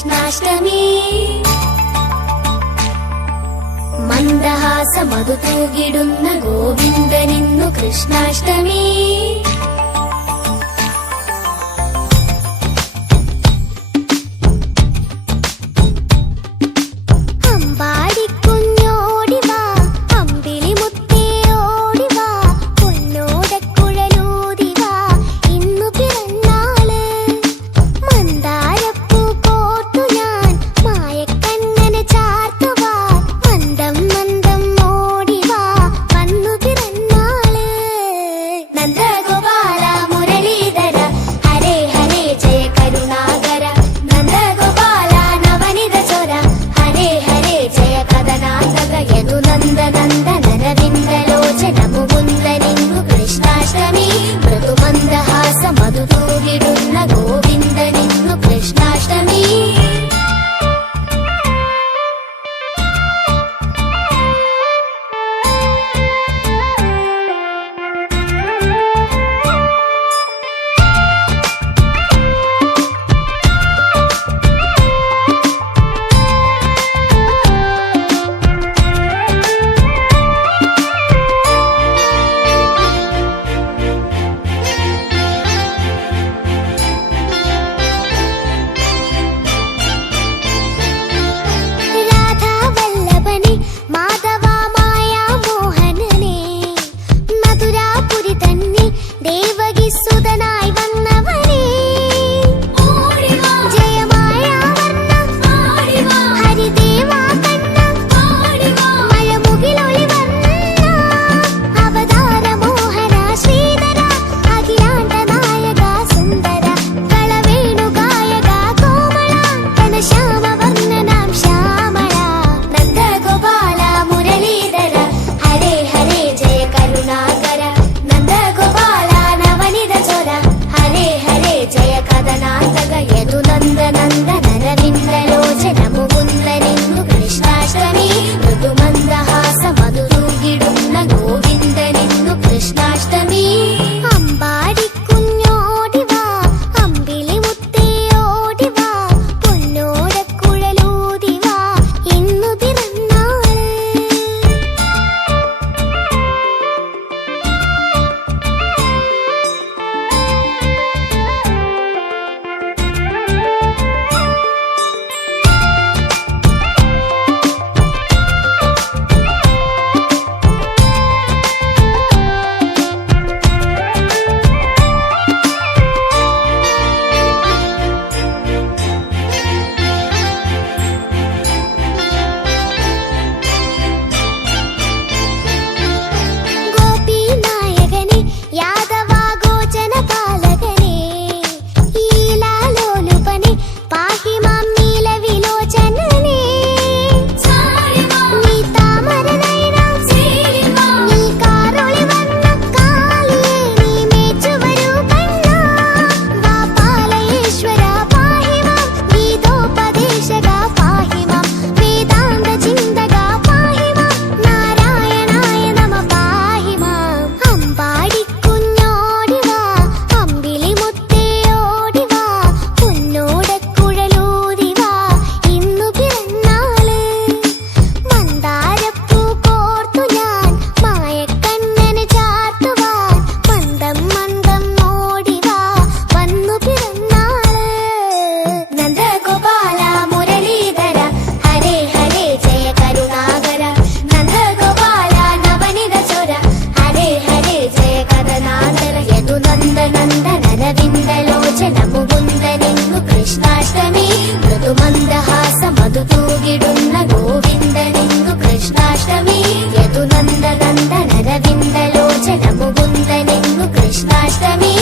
കൃഷ്ണാഷ്ടമി. മന്ദഹാസമതു തൂകിടുന്ന ഗോവിന്ദനിന്നു കൃഷ്ണാഷ്ടമി. స్వామి మృదు మందహాస మధు తూగిడున్న గోవింద నింగు కృష్ణాష్టమి యదు కృష్ణాష్టమి